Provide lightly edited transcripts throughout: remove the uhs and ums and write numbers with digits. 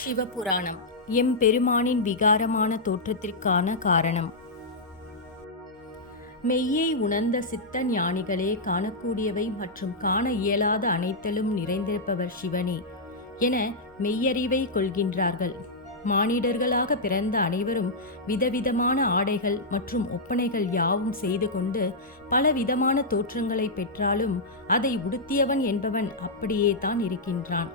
சிவபுராணம் எம்பெருமானின் விகாரமான தோற்றத்திற்கான காரணம். மெய்யை உணர்ந்த சித்த ஞானிகளே காணக்கூடியவை மற்றும் காண இயலாத அனைத்திலும் நிறைந்திருப்பவர் சிவனே என மெய்யறிவை கொள்கின்றார்கள். மானிடர்களாக பிறந்த அனைவரும் விதவிதமான ஆடைகள் மற்றும் ஒப்பனைகள் யாவும் செய்து கொண்டு பலவிதமான தோற்றங்களை பெற்றாலும் அதை உடுத்தியவன் என்பவன் அப்படியே தான் இருக்கின்றான்.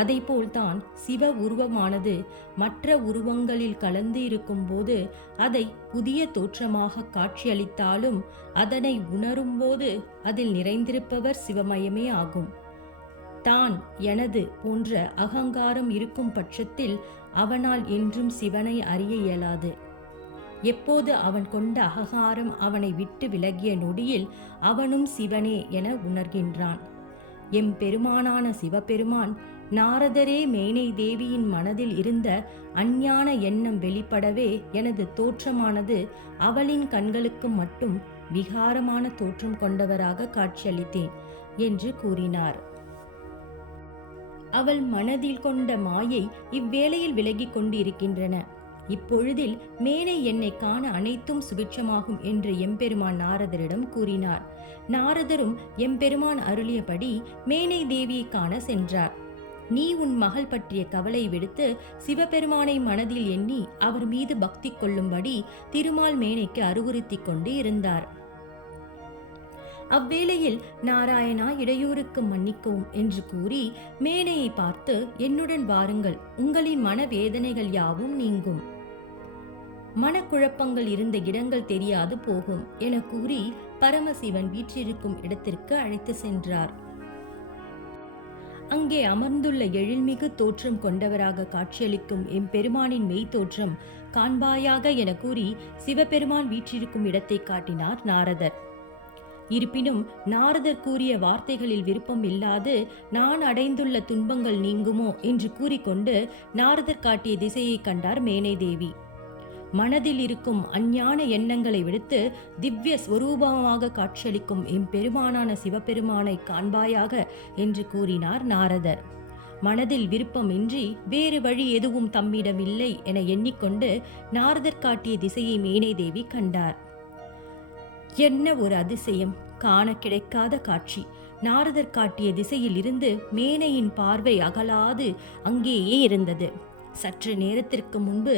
அதைப்போல்தான் சிவ உருவமானது மற்ற உருவங்களில் கலந்து இருக்கும்போது அதை புதிய தோற்றமாக காட்சியளித்தாலும் அதனை உணரும்போது அதில் நிறைந்திருப்பவர் சிவமயமே ஆகும். தான் எனது போன்ற அகங்காரம் இருக்கும் பட்சத்தில் அவனால் என்றும் சிவனை அறிய இயலாது. எப்போது அவன் கொண்ட அகங்காரம் அவனை விட்டு விலகிய நொடியில் அவனும் சிவனே என உணர்கின்றான். எம்பெருமானான சிவபெருமான் நாரதரே மேனை தேவியின் மனதில் இருந்த அஞ்ஞான எண்ணம் வெளிப்படவே எனது தோற்றமானது அவளின் கண்களுக்கு மட்டும் விகாரமான தோற்றம் கொண்டவராக காட்சியளித்தேன் என்று கூறினார். அவள் மனதில் கொண்ட மாயை இவ்வேளையில் விலகிக் கொண்டிருக்கின்றன. இப்பொழுதில் மேனை என்னை காண அனைத்தும் சுபிட்சமாகும் என்று எம்பெருமான் நாரதரிடம் கூறினார். நாரதரும் எம்பெருமான் அருளியபடி மேனை தேவியை காண சென்றார். நீ உன் மகள் பற்றிய கவலை விடுத்து சிவபெருமானை மனதில் எண்ணி அவர் மீது பக்தி கொள்ளும்படி திருமால் மேனைக்கு அறிவுறுத்தி கொண்டு இருந்தார். அவ்வேளையில் நாராயணா, இடையூறுக்கு மன்னிக்கவும் என்று கூறி மேனையை பார்த்து, என்னுடன் வாருங்கள், உங்களின் மனவேதனைகள் யாவும் நீங்கும், மனக்குழப்பங்கள் இருந்த இடங்கள் தெரியாது போகும் என கூறி பரமசிவன் வீற்றிருக்கும் இடத்திற்கு அழைத்து சென்றார். அங்கே அமர்ந்துள்ள எழில்மிகு தோற்றம் கொண்டவராக காட்சியளிக்கும் எம்பெருமானின் மெய் தோற்றம் காண்பாயாக என கூறி சிவபெருமான் வீற்றிருக்கும் இடத்தை காட்டினார் நாரதர். இருப்பினும் நாரதர் கூறிய வார்த்தைகளில் விருப்பம் இல்லாது, நான் அடைந்துள்ள துன்பங்கள் நீங்குமோ என்று கூறிக்கொண்டு நாரதர் காட்டிய திசையை கண்டார் மேனை தேவி. மனதில் இருக்கும் அஞ்ஞான எண்ணங்களை விடுத்து திவ்ய ஸ்வரூபமாக காட்சியளிக்கும் எம்பெருமானான சிவபெருமானை காண்பாயாக என்று கூறினார் நாரதர். மனதில் விருப்பமின்றி வேறு வழி எதுவும் தம்மிடம் இல்லை என எண்ணிக்கொண்டு நாரதர் காட்டிய திசையை மேனை தேவி கண்டார். என்ன ஒரு அதிசயம்! காண கிடைக்காத காட்சி! நாரதர் காட்டிய திசையில் இருந்து மேனையின் பார்வை அகலாது அங்கேயே இருந்தது. சற்று நேரத்திற்கு முன்பு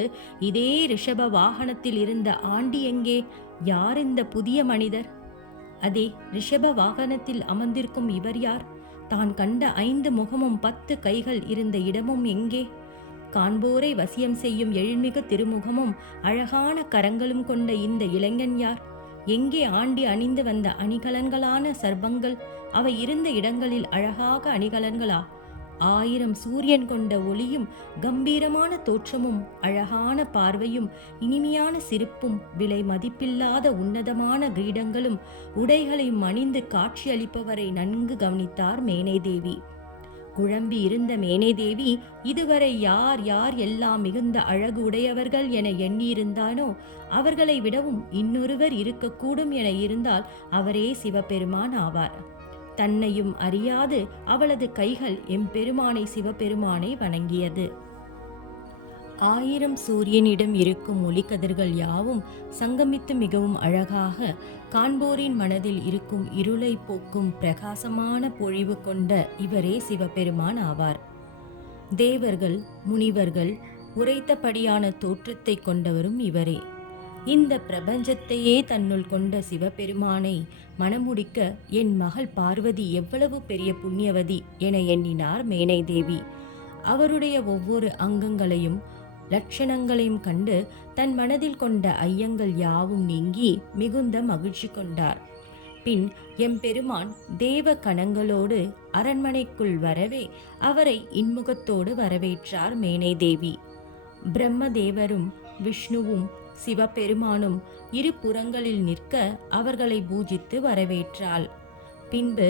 இதே ரிஷப வாகனத்தில் இருந்த ஆண்டி எங்கே? யார் இந்த புதிய மனிதர்? அதே ரிஷப வாகனத்தில் அமர்ந்திருக்கும் இவர் யார்? தான் கண்ட 5 முகமும் 10 கைகள் இருந்த இடமும் எங்கே? காண்போரை வசியம் செய்யும் எழில்மிகு திருமுகமும் அழகான கரங்களும் கொண்ட இந்த இளைஞன் யார்? எங்கே ஆண்டி அணிந்து வந்த அணிகலன்களான சர்பங்கள்? அவை இருந்த இடங்களில் அழகாக அணிகலன்களா? 1000 சூரியன் கொண்ட ஒளியும் கம்பீரமான தோற்றமும் அழகான பார்வையும் இனிமையான சிரிப்பும் விலை மதிப்பில்லாத உன்னதமான கிரீடங்களும் உடைகளையும் அணிந்து காட்சியளிப்பவரை நன்கு கவனித்தார் மேனை தேவி. குழம்பி இருந்த மேனை தேவி இதுவரை யார் யார் எல்லாம் மிகுந்த அழகு உடையவர்கள் என எண்ணியிருந்தானோ அவர்களை விடவும் இன்னொருவர் இருக்கக்கூடும் என இருந்தால் அவரே சிவபெருமான் ஆவார். தன்னையும் அறியாது அவளது கைகள் எம்பெருமானை சிவபெருமானை வணங்கியது. 1000 சூரியனிடம் இருக்கும் ஒளிக்கதிர்கள் யாவும் சங்கமித்து மிகவும் அழகாக காண்போரின் மனதில் இருக்கும் இருளை போக்கும் பிரகாசமான பொழிவு கொண்ட இவரே சிவபெருமான் ஆவார். தேவர்கள் முனிவர்கள் உரைத்தபடியான தோற்றத்தை கொண்டவரும் இவரே. இந்த பிரபஞ்சத்தையே தன்னுள் கொண்ட சிவபெருமானை மணமுடிக்க என் மகள் பார்வதி எவ்வளவு பெரிய புண்ணியவதி என எண்ணினார் மேனை தேவி. அவருடைய ஒவ்வொரு அங்கங்களையும் லட்சணங்களையும் கண்டு தன் மனதில் கொண்ட ஐயங்கள் யாவும் நீங்கி மிகுந்த மகிழ்ச்சி கொண்டார். பின் எம்பெருமான் தேவ கணங்களோடு அரண்மனைக்குள் வரவே அவரை இன்முகத்தோடு வரவேற்றார் மேனை தேவி. பிரம்மதேவரும் விஷ்ணுவும் சிவபெருமானும் இரு புறங்களில் நிற்க அவர்களை பூஜித்து வரவேற்றாள். பின்பு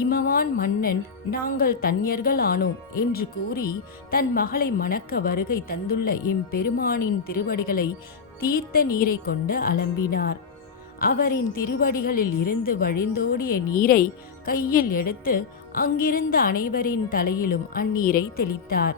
இமவான் மன்னன் நாங்கள் தன்யர்கள் ஆனோம் என்று கூறி தன் மகளை மணக்க வருகை தந்துள்ள எம்பெருமானின் திருவடிகளை தீர்த்த நீரை கொண்டு அலம்பினார். அவரின் திருவடிகளில் இருந்து வழிந்தோடிய நீரை கையில் எடுத்து அங்கிருந்த அனைவரின் தலையிலும் அந்நீரை தெளித்தார்.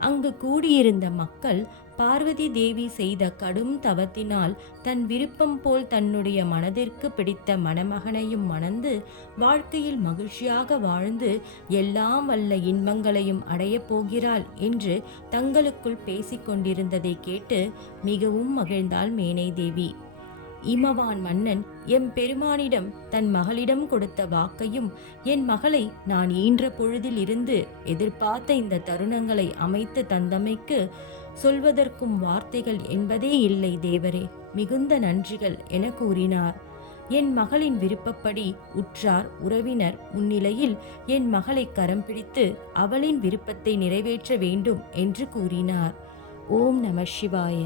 அங்கு கூடியிருந்த மக்கள் பார்வதி தேவி செய்த கடும் தவத்தினால் தன் விருப்பம் போல் தன்னுடைய மனதிற்கு பிடித்த மணமகனையும் மணந்து வாழ்க்கையில் மகிழ்ச்சியாக வாழ்ந்து எல்லாம் வல்ல இன்பங்களையும் அடையப் போகிறாள் என்று தங்களுக்குள் பேசிக்கொண்டிருந்ததை கேட்டு மிகவும் மகிழ்ந்தாள் மேனை தேவி. இமவான் மன்னன் எம்பெருமானிடம் தன் மகளிடம் கொடுத்த வாக்கையும், என் மகளை நான் ஈன்ற பொழுதில் இருந்து எதிர்பார்த்த இந்த தருணங்களை அமைத்து தந்தமைக்கு சொல்வதற்கும் வார்த்தைகள் என்பதே இல்லை தேவரே, மிகுந்த நன்றிகள் என கூறினார். என் மகளின் விருப்பப்படி உற்றார் உறவினர் முன்னிலையில் என் மகளை கரம் பிடித்து அவளின் விருப்பத்தை நிறைவேற்ற வேண்டும் என்று கூறினார். ஓம் நம சிவாய.